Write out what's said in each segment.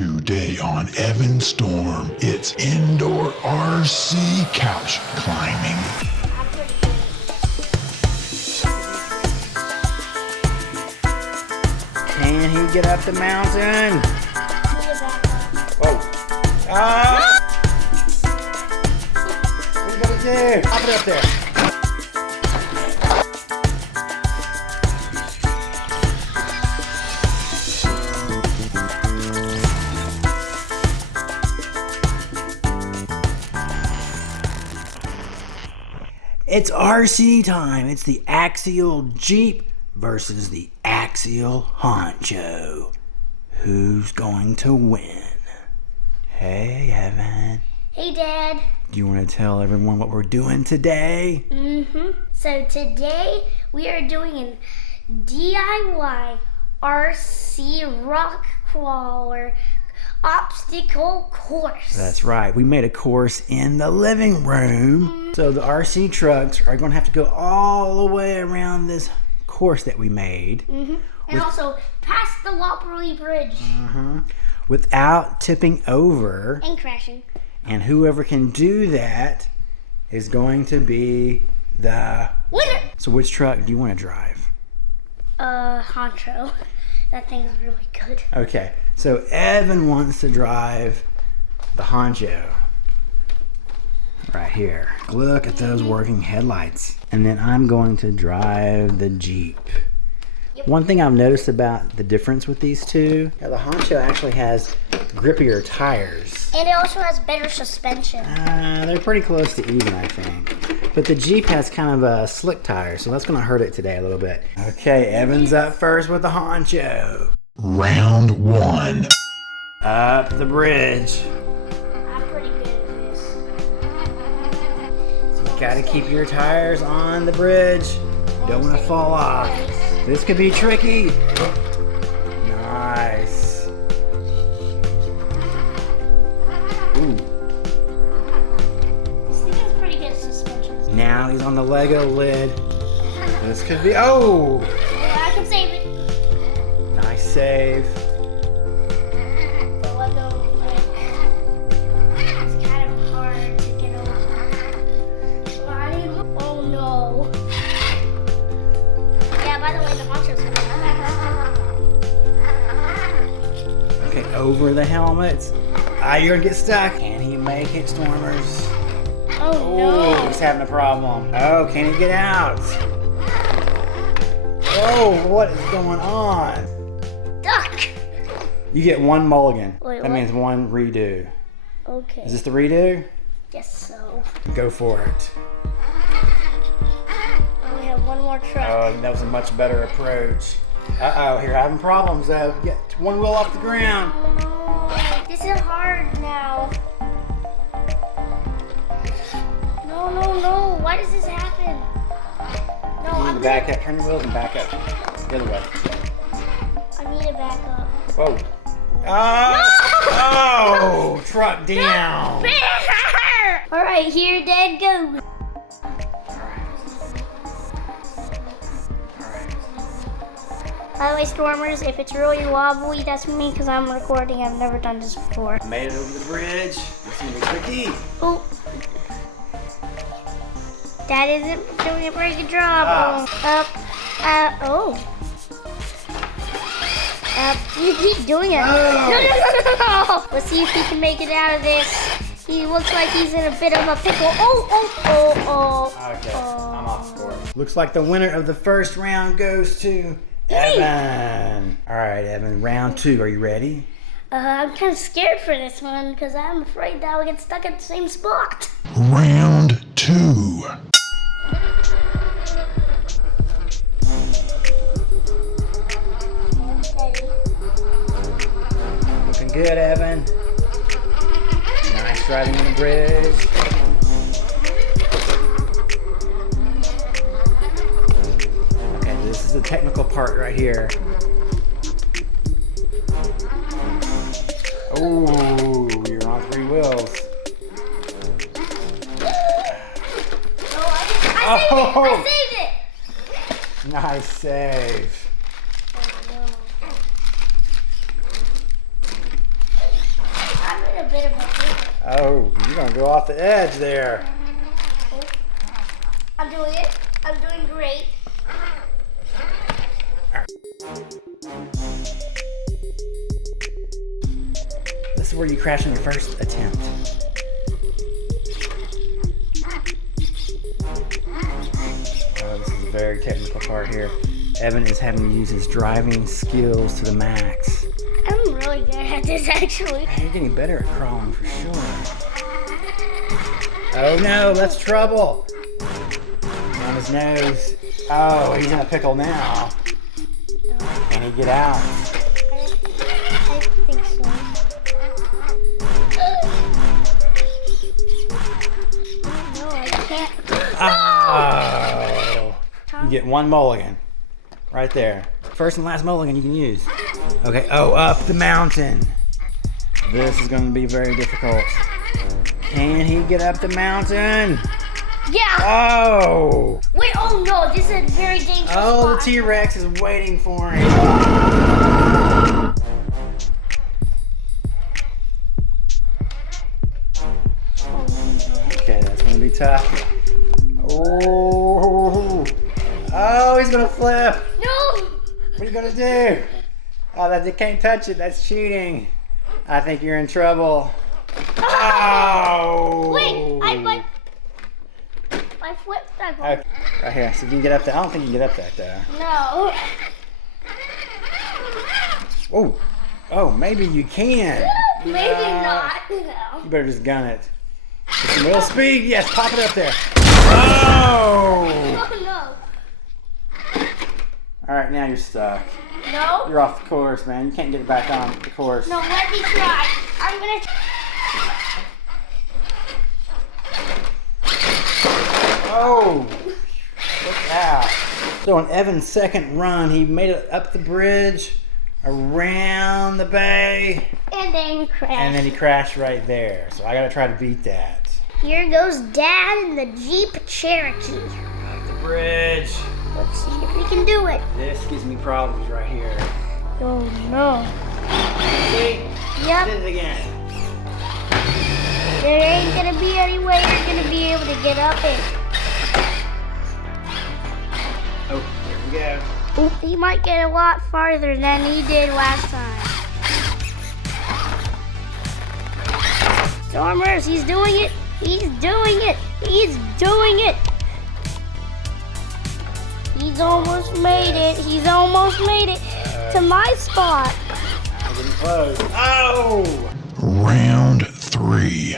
Today on Evan Storm, it's indoor RC couch climbing. Can he get up the mountain? Whoa. Ah! What are you gonna do? Hop it up there. It's RC time. It's the Axial Jeep versus the Axial Honcho. Who's going to win? Hey, Evan. Hey, Dad. Do you want to tell everyone what we're doing today? So today we are doing an DIY RC rock crawler obstacle course. That's right. We made a course in the living room. So the RC trucks are going to have to go all the way around this course that we made. And also past the Whopperly Bridge. Without tipping over. And crashing. And whoever can do that is going to be the winner. So which truck do you want to drive? Honcho. That thing's really good. Okay, so Evan wants to drive the Honcho. Right here. Look at those working headlights. And then I'm going to drive the Jeep. One thing I've noticed about the difference with these two, the Honcho actually has grippier tires. And it also has better suspension. They're pretty close to even, I think. But the Jeep has kind of a slick tire, so that's going to hurt it today a little bit. Okay, Evan's up first with the Honcho. Round one. Up the bridge. I'm pretty good at this. You gotta keep your tires on the bridge. You don't want to fall off. This could be tricky. Nice. Ooh. This thing has pretty good suspension. Now he's on the Lego lid. This could be, oh! I can save it. Nice save. The Lego lid is kind of hard to get over. Oh no. Yeah, by the way, the Honcho's Okay, over the helmets. You're gonna get stuck. Can he make it, Stormers? Oh no. He's having a problem. Oh, can he get out? Oh, what is going on? Duck! You get one mulligan. Wait, that what? means one redo. Okay. Is this the redo? Guess so. Go for it. Oh, we have one more truck. Oh, that was a much better approach. Uh-oh, here having problems though. Get one wheel off the ground. Oh, this is hard now. No, no, no. Why does this happen? No, You need to back up. Turn your wheels and back up. The other way. I need to back up. Whoa. Oh, truck down. All right, here, Dad, go. By the way, Stormers, if it's really wobbly, that's me because I'm recording. I've never done this before. Made it over the bridge. It's gonna be tricky. Oh. Dad isn't doing a very good job. Oh. You keep doing it. No. Let's see if he can make it out of this. He looks like he's in a bit of a pickle. Okay, I'm off score. Looks like the winner of the first round goes to Evan. All right, Evan, round two. Are you ready? I'm kind of scared for this one because I'm afraid that I'll get stuck at the same spot. Round two. Looking good, Evan. Nice driving on the bridge. Okay, this is the technical part right here. Oh, you're on three wheels. I saved it. Nice save. bit of a thing. Oh, you're gonna go off the edge there. I'm doing it. I'm doing great. This is where you crash on your first attempt. Oh, this is a very technical part here. Evan is having to use his driving skills to the max. I'm really good at this, actually. Man, you're getting better at crawling for sure. Oh no, that's trouble. On his nose. Oh, he's in a pickle now. Can he get out? I think so. No, I can't. Oh. You get one mulligan. Right there. First and last mulligan you can use. Okay, oh, up the mountain. This is going to be very difficult. Can he get up the mountain? Yeah. Oh. Wait, oh no, this is a very dangerous Oh, the spot. T-Rex is waiting for him. Okay, that's going to be tough. Oh. Oh, he's going to flip. No. What are you gonna do? Oh, that you can't touch it. That's cheating. I think you're in trouble. Oh! Wait, I flipped that one. Okay, right here. So if you can get up there. I don't think you can get up that there. No. Oh, oh, maybe you can. Maybe not. No. You better just gun it. Get some real speed. Yes, pop it up there. Oh! Oh no. All right, now you're stuck. No. You're off the course, man. You can't get it back on the course. No, let me try. I'm gonna. Oh, look out. So on Evan's second run, he made it up the bridge, around the bay, And then crash. and then he crashed right there. So I gotta try to beat that. Here goes Dad in the Jeep Cherokee. Up the bridge. Let's see if we can do it. This gives me problems right here. Oh no. See? Yep. Did it again. There ain't gonna be any way you're gonna be able to get up it. Oh, here we go. Oop, he might get a lot farther than he did last time. Stormers, he's doing it. He's doing it. He's doing it. He's almost made it. He's almost made it to my spot. I'm getting close. Oh! Round 3.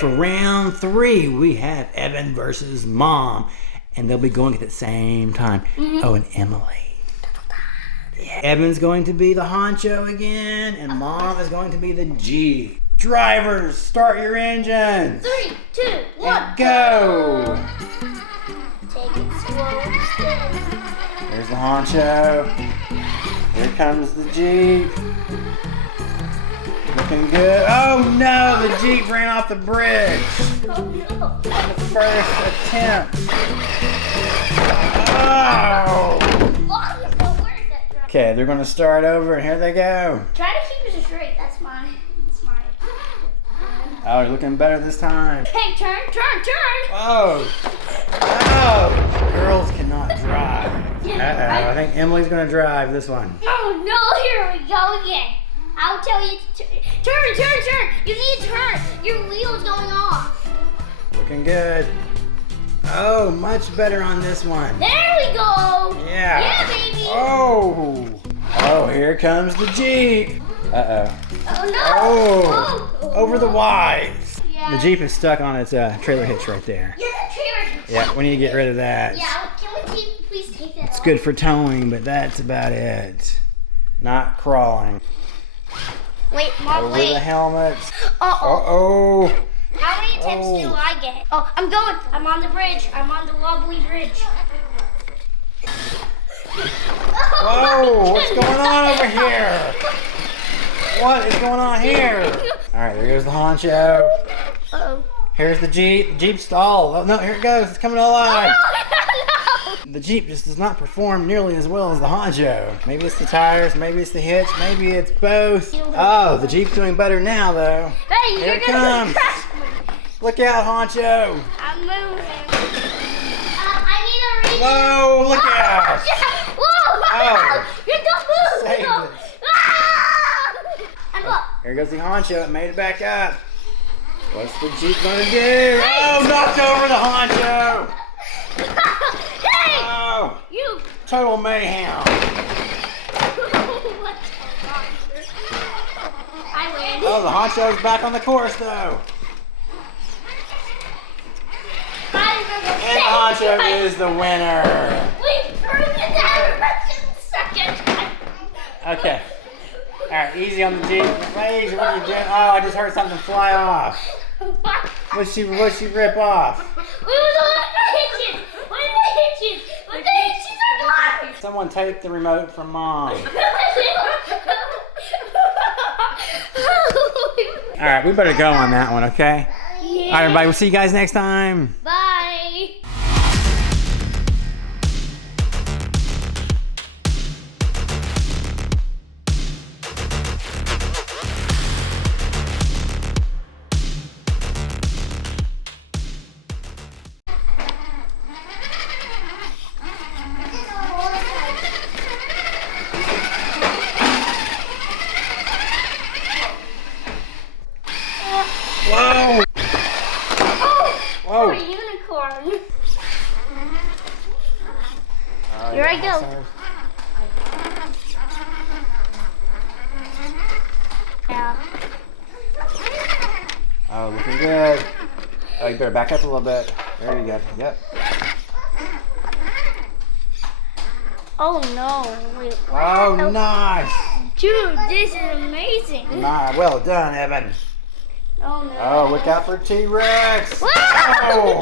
For round 3, we have Evan versus Mom, and they'll be going at the same time. Oh, and Emily. Yeah. Evan's going to be the honcho again, and Mom is going to be the G. Drivers, start your engines. 3, 2, 1, And go. Take it slow and steady. There's the honcho. Here comes the Jeep. Looking good. Oh no, the Jeep ran off the bridge. Oh no. On the first attempt. Oh! Okay, they're gonna start over, and here they go. Try to keep it straight. That's mine. Oh, you're looking better this time. Hey, turn. Oh! Oh! Girls cannot drive. Uh-oh, I think Emily's gonna drive this one. Oh no, here we go again. I'll tell you to turn. You need to turn. Your wheel's going off. Looking good. Oh, much better on this one. There we go. Yeah. Yeah, baby. Oh! Oh, here comes the Jeep. Uh-oh. Oh no. Oh! Over the Y's. Yeah. The Jeep is stuck on its trailer hitch right there. Yeah, the trailer. Yeah, we need to get rid of that. Yeah, can we please take that It's off? good for towing, but that's about it. Not crawling. Wait, Mom, Over the wait. helmets. Uh-oh. Uh-oh. How many attempts Oh. do I get? Oh, I'm going. I'm on the bridge. I'm on the wobbly bridge. Whoa, what's going on over here? What is going on here? All right, there goes the honcho. Uh-oh. Here's the Jeep. The Jeep stalled. Oh, no, here it goes. It's coming alive. No. the Jeep just does not perform nearly as well as the Honcho. Maybe it's the tires, maybe it's the hitch, maybe it's both. Oh, the Jeep's doing better now though. Hey, Here you're it gonna comes. crash me. Look out, Honcho. I'm moving. I need a reading. Whoa, look out. Whoa! Oh. You don't move! Saved No. it. And look. Here goes the Honcho. It made it back up. What's the Jeep gonna do? Oh, knocked over the Honcho. Hey! Oh, You. total mayhem. I win. Oh, the Honcho's back on the course though. And the Honcho is the winner. We proved it out in second. Okay. All right, easy on the Jeep. Ladies, what are you doing? Oh, I just heard something fly off. What? What'd she rip off? We was on the hitches. What are the hitches? What the hitches are gone. Someone taped the remote from Mom. All right, we better go on that one, okay? Yeah. All right, everybody, we'll see you guys next time. Bye. Whoa! Oh, a unicorn. Here I go. Yeah. Oh, looking good. Oh, you better back up a little bit. There you go. Yep. Oh no. Wait, what? Oh, nice. Dude, this is amazing. Well done, Evan. Oh no. Oh, look out for T-Rex. Whoa! Oh.